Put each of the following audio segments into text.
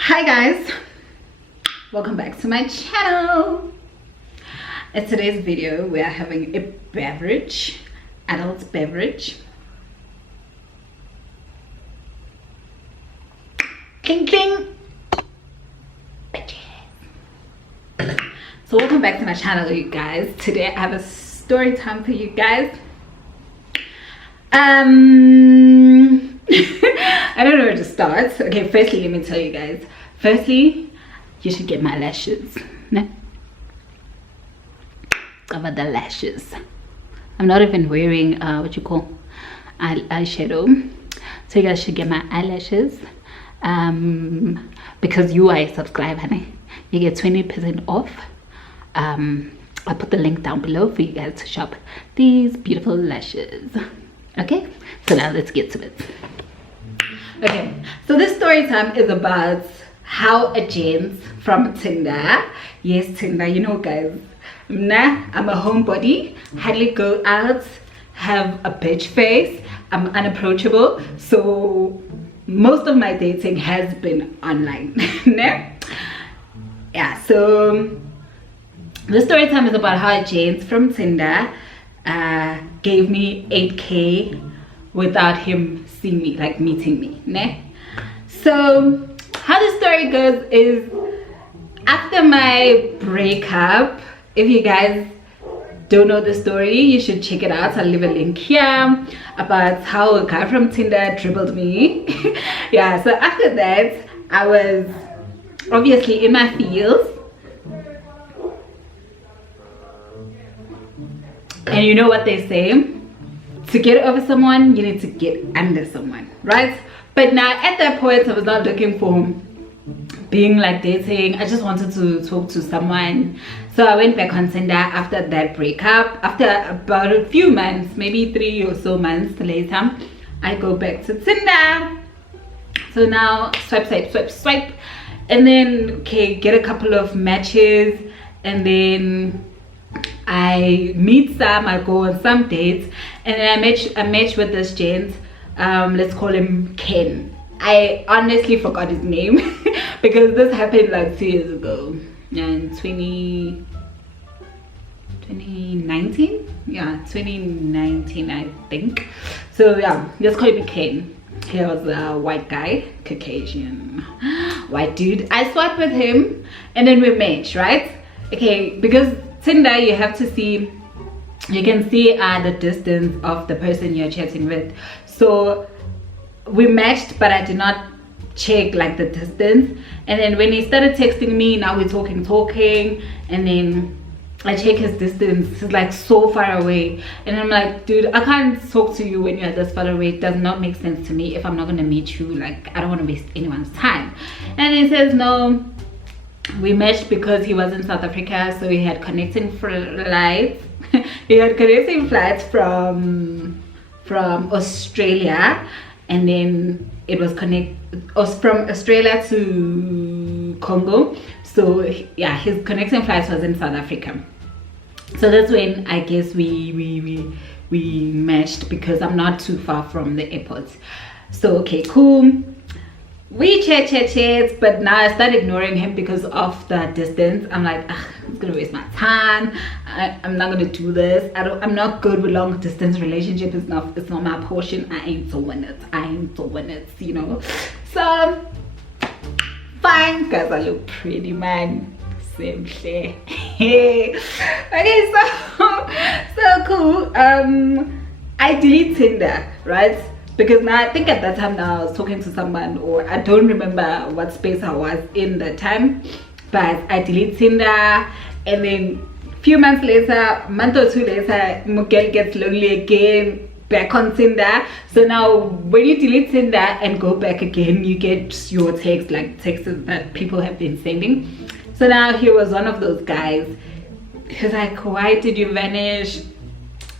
Hi guys, welcome back to my channel. In today's video we are having a beverage, adult beverage. Cling cling. So welcome back to my channel, you guys. Today I have a story time for you guys. I don't know where to start. Okay, firstly, let me tell you guys. Firstly, you should get my lashes. No? Cover the lashes. I'm not even wearing what you call eyeshadow. So you guys should get my eyelashes. Because you are a subscriber, honey. You get 20% off. I'll put the link down below for you guys to shop these beautiful lashes. Okay, so now let's get to it. Okay, so this story time is about how a gent from Tinder, yes, Tinder, you know guys, I'm a homebody, hardly go out, have a bitch face, I'm unapproachable, so most of my dating has been online. Yeah, so the story time is about how a gent from Tinder gave me 8K without him seeing me, like meeting me. So how the story goes is, after my breakup, if you guys don't know the story, you should check it out. I'll leave a link here about how a guy from Tinder dribbled me. Yeah, so after that I was obviously in my feels. And you know what they say, to get over someone you need to get under someone, right? But now at that point I was not looking for being like dating. I just wanted to talk to someone. So I went back on Tinder after that breakup. After about a few months, maybe 3 or so months later, I go back to Tinder. So now swipe, and then okay, get a couple of matches, and then I meet some, I go on some dates, and then I match with this gent. Let's call him Ken. I honestly forgot his name because this happened like 2 years ago, in 2019. Yeah, 2019 I think. So yeah, let's call him Ken. He was a white guy, Caucasian white dude. I swiped with him and then we matched, right? Okay, because Tinder, you have to see, you can see the distance of the person you're chatting with. So we matched, but I did not check like the distance. And then when he started texting me, now we're talking, and then I check his distance. He's like so far away, and I'm like, dude, I can't talk to you when you're this far away. It does not make sense to me. If I'm not gonna meet you, like, I don't want to waste anyone's time. And he says no, we matched because he was in South Africa, so he had connecting flights. He had connecting flights from Australia, and then it was from Australia to Congo. So yeah, his connecting flights was in South Africa. So that's when I guess we matched, because I'm not too far from the airport. So okay, cool. We chat, but now I start ignoring him because of the distance. I'm like, it's gonna waste my time. I'm not gonna do this. I'm not good with long distance relationship. It's not my portion. I ain't doing it, you know. So fine, because I look pretty, man. Same shit. Okay, so cool. I delete Tinder, right? Because now I think at that time now I was talking to someone, or I don't remember what space I was in that time, but I deleted Tinder, and then a few months later, a month or two later, Miguel gets lonely again, back on Tinder. So now when you delete Tinder and go back again, you get your texts, like texts that people have been sending. So now he was one of those guys. He's like, why did you vanish?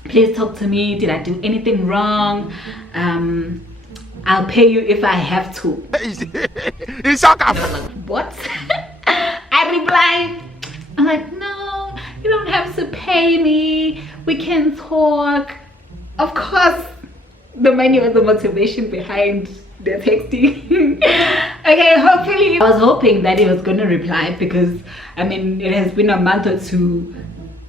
Please talk to me. Did I do anything wrong? I'll pay you if I have to. It's like, what? I replied, I'm like, no, you don't have to pay me. We can talk. Of course, the money was the motivation behind they're texting. Okay, hopefully, I was hoping that he was gonna reply, because I mean it has been a month or two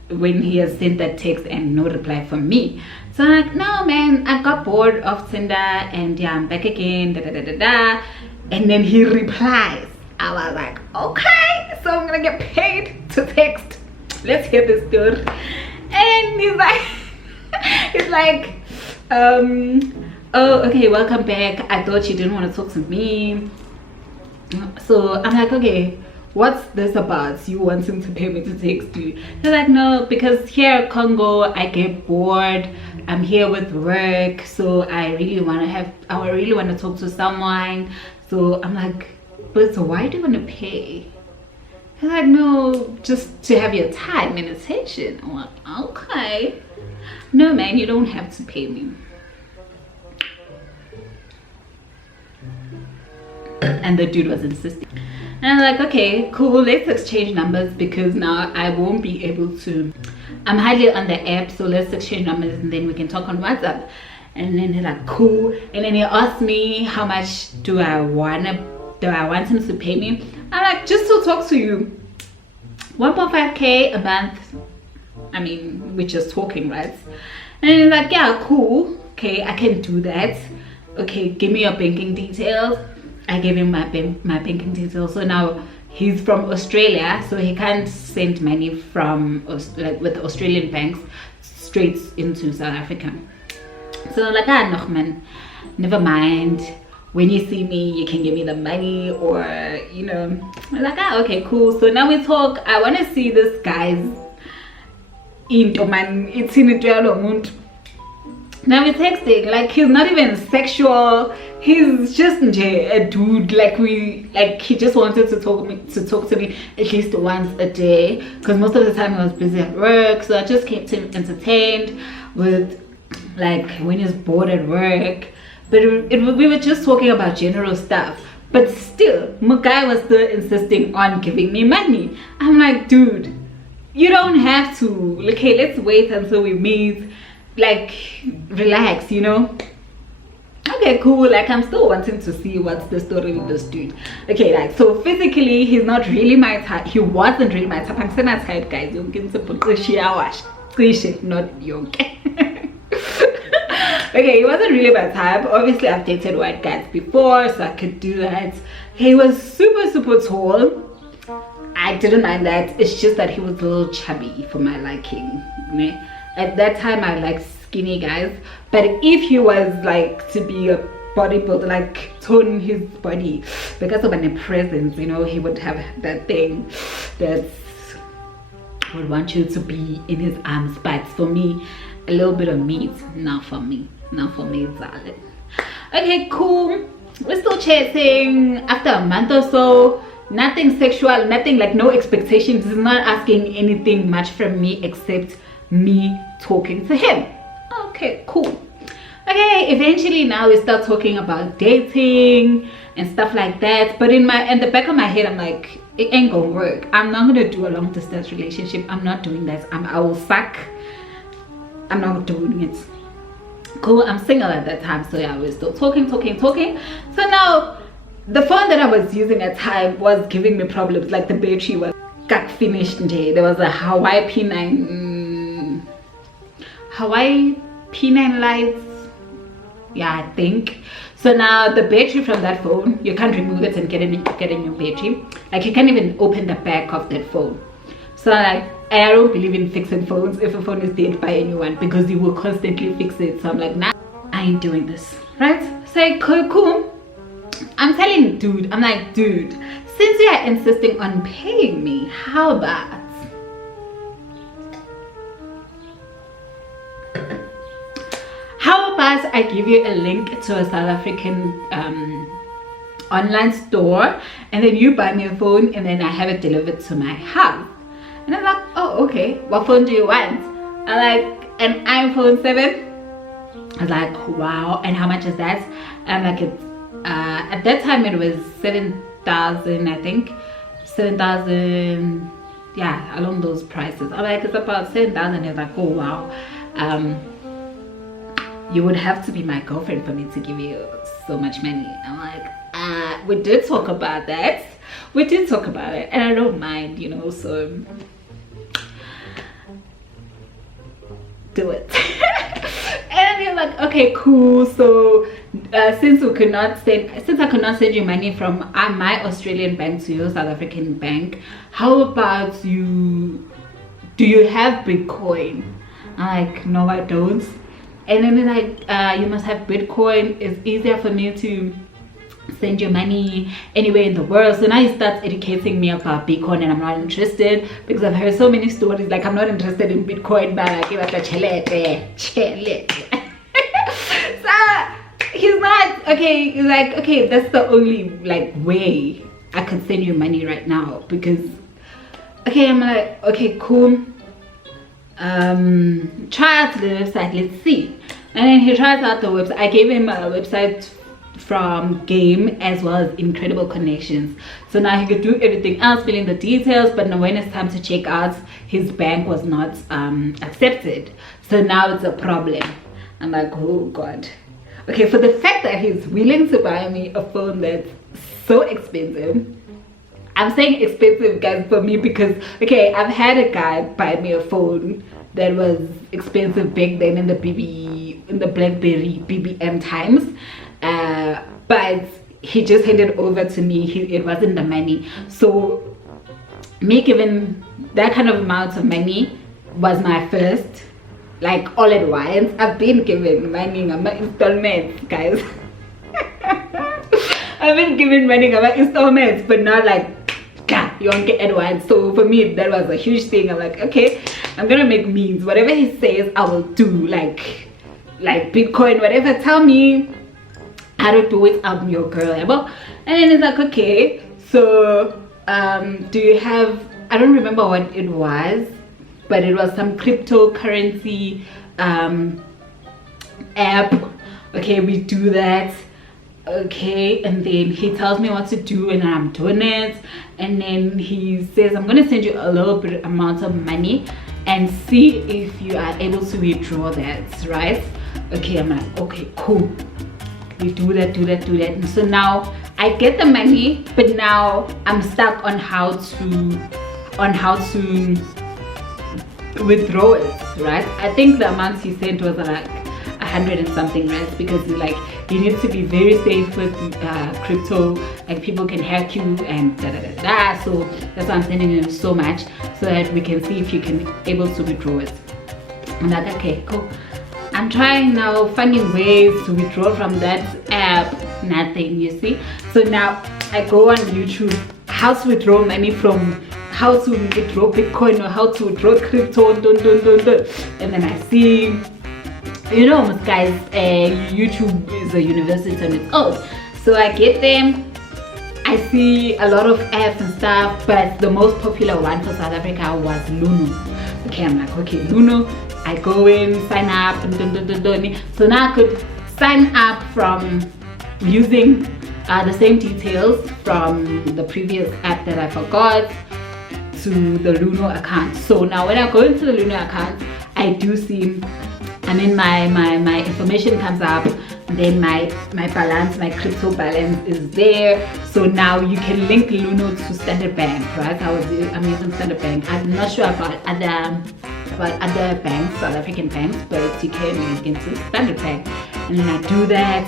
when he has sent that text and no reply from me. So I'm like, no man, I got bored of Tinder and yeah, I'm back again, da da da da da. And then he replies. I was like, okay, so I'm gonna get paid to text. Let's hear this dude. And he's like, he's like, oh, okay, welcome back. I thought you didn't want to talk to me. So I'm like, okay, what's this about, you wanting to pay me to text you? He's like, no, because here at Congo I get bored, I'm here with work, so I really want to talk to someone. So I'm like, but so why do you want to pay? He's like, no, just to have your time and attention. I'm like, okay, no man, you don't have to pay me. And the dude was insisting, and I'm like, okay, cool, let's exchange numbers, because now I won't be able to, I'm hardly on the app, so let's exchange numbers and then we can talk on WhatsApp. And then he's like, cool. And then he asked me how much do I want him to pay me. I'm like, just to talk to you, 1.5k a month. I mean, we're just talking, right? And he's like, yeah, cool, okay, I can do that. Okay, give me your banking details. I gave him my banking details. So now he's from Australia, so he can't send money from like with Australian banks straight into South Africa. So like, ah, no man, never mind, when you see me you can give me the money, or you know. I'm like, ah, okay, cool. So now we talk. I want to see this guy's into man, it's in it. Now we're texting, like he's not even sexual, he's just a dude, like he just wanted to talk to me at least once a day, because most of the time he was busy at work. So I just kept him entertained with, like, when he's bored at work. But we were just talking about general stuff, but still my guy was still insisting on giving me money. I'm like, dude, you don't have to. Okay, let's wait until we meet. Like, relax, you know. Okay, cool. Like, I'm still wanting to see what's the story with this dude. Okay, like, so physically he's not really my type. He wasn't really my type. I'm saying that type, guys. You can support not young. Okay, he wasn't really my type. Obviously I've dated white guys before, so I could do that. He was super tall. I didn't mind that. It's just that he was a little chubby for my liking, you know? At that time I like skinny guys, but if he was like to be a bodybuilder, like tone his body because of my presence, you know, he would have that thing that would want you to be in his arms. But for me, a little bit of meat, not for me, darling. Okay, cool. We're still chatting after a month or so. Nothing sexual, nothing, like no expectations. He's not asking anything much from me except me talking to him. Okay, cool. Okay, eventually now we start talking about dating and stuff like that. But in the back of my head, I'm like, it ain't gonna work. I'm not gonna do a long distance relationship. I'm not doing that. I will suck. I'm not doing it. Cool. I'm single at that time, so yeah, we're still talking. So now the phone that I was using at the time was giving me problems. Like the battery was finished. There was a Hawaii P9 lights, yeah, I think. So now the battery from that phone, you can't remove it and get a new battery. Like, you can't even open the back of that phone. So like, I don't believe in fixing phones if a phone is dead by anyone, because you will constantly fix it. So I'm like, nah, I ain't doing this, right? So cool. I'm telling dude, I'm like, dude, since you are insisting on paying me, how about I give you a link to a South African online store, and then you buy me a phone and then I have it delivered to my house. And I'm like, oh, okay, what phone do you want? I'm like, an iPhone 7. I was like, wow, and how much is that? And like, it's at that time it was 7,000, I think. 7,000, yeah, along those prices. I'm like, it's about 7,000. He's like, oh wow, you would have to be my girlfriend for me to give you so much money. I'm like, we did talk about that. We did talk about it, and I don't mind, you know, so do it. And you're like, okay, cool. So since I could not send you money from my Australian bank to your South African bank, how about do you have Bitcoin? I'm like, no, I don't. And then they're like, you must have Bitcoin. It's easier for me to send you money anywhere in the world. So now he starts educating me about Bitcoin, and I'm not interested because I've heard so many stories. Like, I'm not interested in Bitcoin, but like, give us a chelete. So he's not okay. He's like, okay, that's the only like way I can send you money right now, because okay, I'm like, okay, cool. Try out the website, let's see. And then he tries out the website. I gave him a website from Game as well as Incredible Connections, so now he could do everything else, fill in the details, but now when it's time to check out, his bank was not accepted. So now it's a problem. I'm like, oh god. Okay, for the fact that he's willing to buy me a phone that's so expensive. I'm saying expensive, guys, for me, because okay, I've had a guy buy me a phone that was expensive back then in the BlackBerry BBM times, but he just handed over to me. It wasn't the money. So me giving that kind of amount of money was my first, like all at once. I've been given money on my installments, guys. I've been given money on my installments, but not like you won't get at once. So for me, that was a huge thing. I'm like, okay, I'm gonna make means. Whatever he says, I will do. Like Bitcoin, whatever. Tell me how to do it. I'm your girl. And then it's like, okay, so do you have? I don't remember what it was, but it was some cryptocurrency app. Okay, we do that. Okay, and then he tells me what to do, and I'm doing it. And then he says, I'm gonna send you a little bit amount of money and see if you are able to withdraw that, right? Okay, I'm like, okay, cool. We do that. And so now I get the money, but now I'm stuck on how to withdraw it, right? I think the amount he sent was like 100 and something, right? Because like, you need to be very safe with crypto, like people can hack you and so that's why I'm sending him so much, so that we can see if you can able to withdraw it. I'm like, okay, cool. I'm trying now, finding ways to withdraw from that app. Nothing, you see. So now I go on YouTube, how to withdraw money from, how to withdraw Bitcoin, or how to withdraw crypto, and then I see, you know, guys, YouTube is a university on its own. So I get them, I see a lot of apps and stuff, but the most popular one for South Africa was Luno. Okay, I'm like, okay, Luno. I go in, sign up, and so now I could sign up from using the same details from the previous app that I forgot to the Luno account. So now when I go into the Luno account, I do see, I mean, my information comes up, then my balance, my crypto balance is there. So now you can link Luno to Standard Bank, right? I'm using Standard Bank. I'm not sure about other banks, South African banks, but you can link into Standard Bank. And then I do that.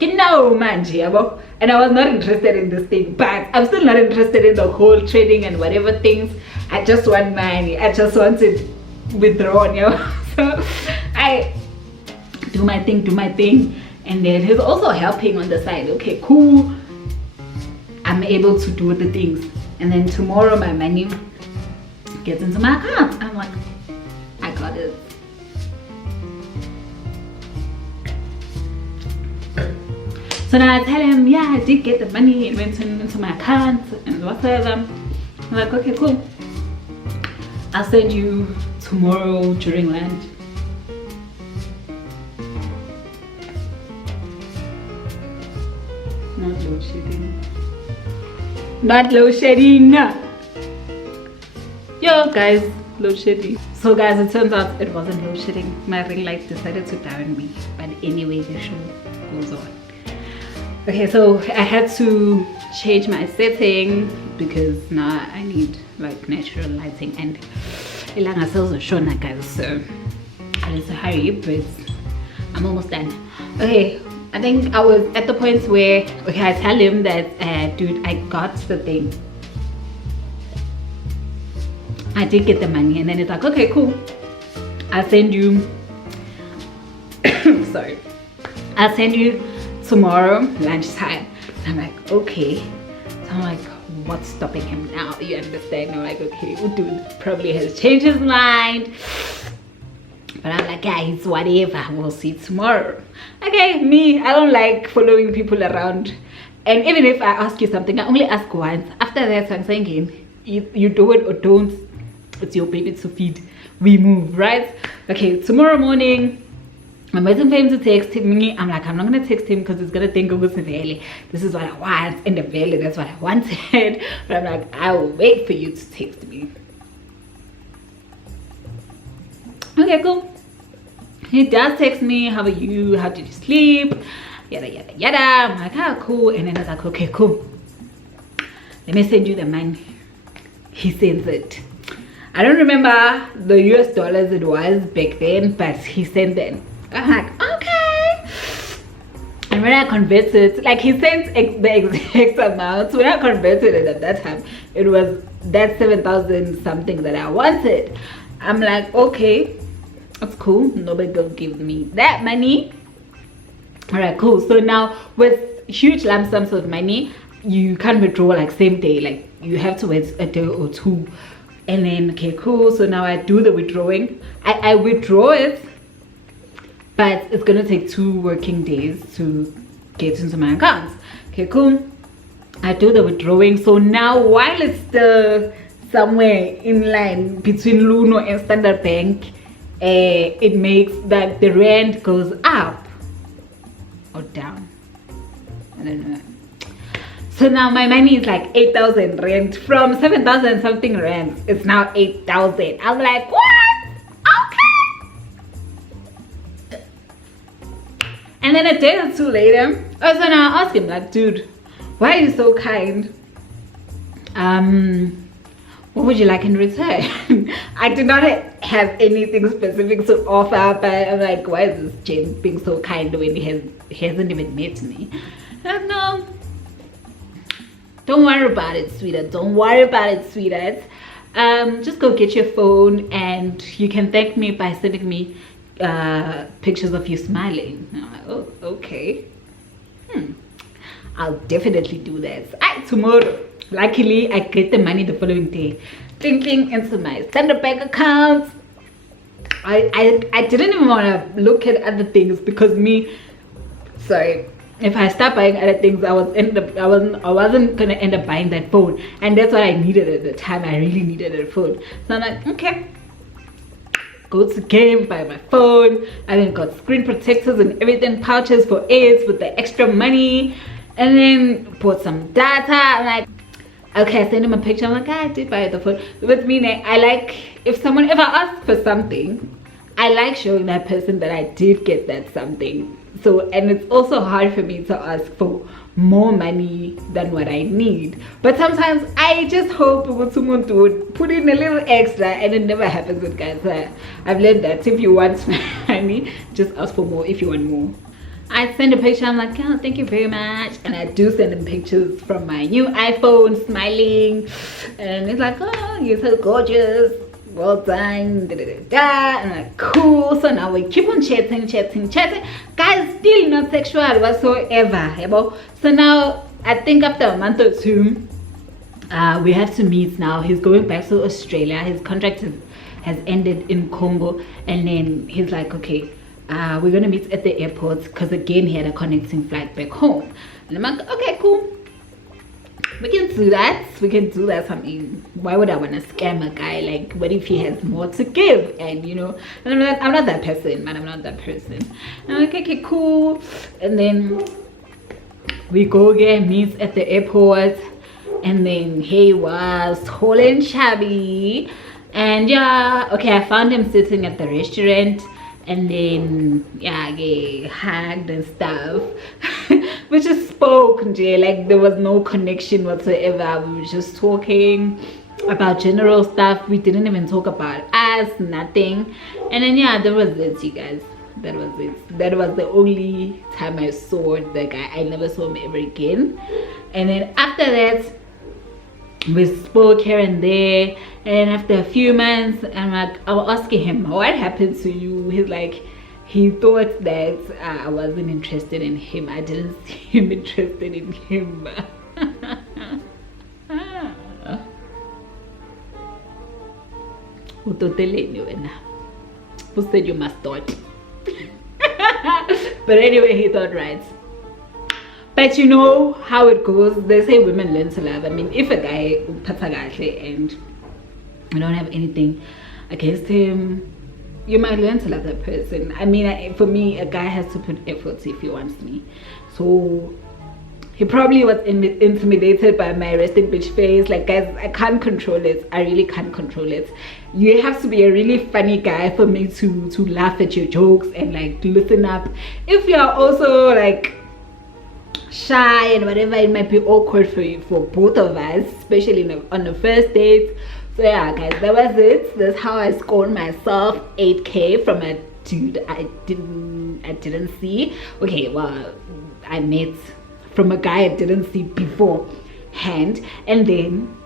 You know, man, and I was not interested in this thing, but I'm still not interested in the whole trading and whatever things. I just want money. I just want it withdrawn, you know. So I do my thing, and then he's also helping on the side. Okay, cool. I'm able to do the things, and then tomorrow my money gets into my account. I'm like, I got it. So now I tell him, yeah, I did get the money. It went into my account and whatever. I'm like, okay, cool. I'll send you tomorrow during lunch. Not load shedding. Not load shedding. Yo guys, load shedding. So guys, it turns out it wasn't load shedding. My ring light decided to down me. But anyway, the show goes on. Okay, so I had to change my setting because now I need like natural lighting, and ilanga cells are shona, guys, so I need to hurry, but I'm almost done. Okay, I think I was at the point where, okay, I tell him that dude, I got the thing, I did get the money, and then it's like, okay, cool, I'll send you sorry, I'll send you tomorrow lunchtime. And I'm like, okay. So I'm like, what's stopping him now? You understand? I'm like, okay, dude probably has changed his mind. But I'm like, guys, whatever, we'll see tomorrow. Okay, me, I don't like following people around. And even if I ask you something, I only ask once. After that, I'm saying, you do it or don't. It's your baby to feed. We move, right? Okay, tomorrow morning, I'm waiting for him to text me. I'm like, I'm not gonna text him because he's gonna think of Valley. This is what I want in the Valley. That's what I wanted. But I'm like, I will wait for you to text me. Okay, cool. He does text me. How are you? How did you sleep? Yada yada yada. I'm like, ah, cool. And then I was like, okay, cool. Let me send you the money. He sends it. I don't remember the US dollars it was back then, but he sent them. I'm like, okay. And when I converted, like, he sent the exact amount. So when I converted it at that time, it was that 7,000 something that I wanted. I'm like, okay, that's cool. Nobody gonna give me that money. All right, cool. So now with huge lump sums of money, you can't withdraw like same day. Like, you have to wait a day or two. And then, okay, cool. So now I do the withdrawing. I withdraw it, but it's gonna take 2 working days to get into my accounts. Okay, cool. I do the withdrawing. So now, while it's still somewhere in line between Luno and Standard Bank, it makes that the rand goes up or down. I don't know. So now my money is like 8,000 rand from 7,000 something rand. It's now 8,000. I'm like, what? Okay. And then a day or two later, so now I ask him, like, dude, why are you so kind? What would you like in return? I did not have anything specific to offer, but I'm like, why is this James being so kind when he hasn't even met me? And no. Don't worry about it, sweetheart. Don't worry about it, sweetheart. Just go get your phone and you can thank me by sending me pictures of you smiling. And I'm like, oh, okay. I'll definitely do that. Tomorrow, luckily, I get the money the following day. Thinking into my Standard Bank account. I didn't even want to look at other things because if I start buying other things, I wasn't gonna end up buying that phone, and that's what I needed at the time. I really needed a phone, so I'm like, okay, go to game, buy my phone. I then got screen protectors and everything, pouches for it with the extra money, and then bought some data. I'm like, okay, I sent him a picture. I'm like, I did buy the phone. With me, I like, if someone ever asks for something, I like showing that person that I did get that something. So, and it's also hard for me to ask for more money than what I need. But sometimes I just hope someone would put in a little extra, and it never happens with guys. I've learned that if you want money, just ask for more if you want more. I send a picture, I'm like, oh, thank you very much. And I do send them pictures from my new iPhone, smiling. And it's like, oh, you're so gorgeous. Well done, da, da, da, da. And I'm like, cool. So now we keep on chatting. Guys, still not sexual whatsoever. So now I think after a month or two, we have to meet now. He's going back to Australia. His contract has ended in Congo, and then he's like, okay, we're gonna meet at the airport because again he had a connecting flight back home. And I'm like, okay, cool. We can do that. I mean, why would I want to scam a guy? Like, what if he has more to give? And you know, and I'm not that person, man. I'm not that person. And I'm like, okay, cool. And then we go again, meet at the airport, and then he was tall and chubby. And yeah, okay, I found him sitting at the restaurant, and then yeah, I get hugged and stuff. we just spoke, like there was no connection whatsoever. We were just talking about general stuff. We didn't even talk about us, nothing. And then yeah, that was it, you guys. That was it. That was the only time I saw the guy. I never saw him ever again. And then after that, we spoke here and there. And after a few months, I was asking him, what happened to you? He's like, he thought that I wasn't interested in him. I didn't see him interested in him. Who said you must thought? But anyway, he thought right. But you know how it goes. They say women learn to love. I mean, if a guy and you don't have anything against him, you might learn to love that person. I mean, for me, a guy has to put effort if he wants me. So he probably was intimidated by my resting bitch face. Like, guys, I can't control it. I really can't control it. You have to be a really funny guy for me to laugh at your jokes and like listen up. If you're also like shy and whatever, it might be awkward for you, for both of us, especially on the first date. So yeah, guys, that was it. That's how I scored myself 8K from a dude I didn't see. Okay, well, I met from a guy I didn't see beforehand, and then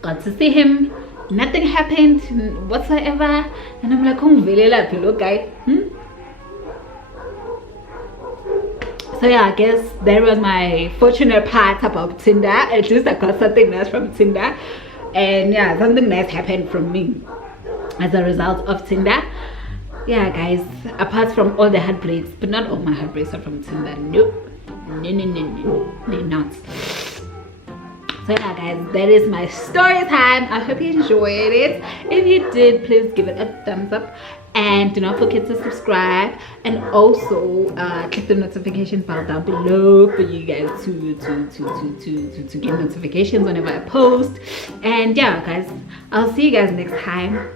got to see him. Nothing happened whatsoever, and I'm like, hello guy. So yeah, I guess that was my fortunate part about Tinder. At least I got something nice from Tinder. And yeah, something nice happened from me as a result of Tinder. Yeah, guys, apart from all the heartbreaks, but not all my heartbreaks are from Tinder. Nope. No, they're not. So yeah, guys, that is my story time. I hope you enjoyed it. If you did, please give it a thumbs up. And do not forget to subscribe, and also click the notification bell down below for you guys to get notifications whenever I post. And yeah, guys, I'll see you guys next time.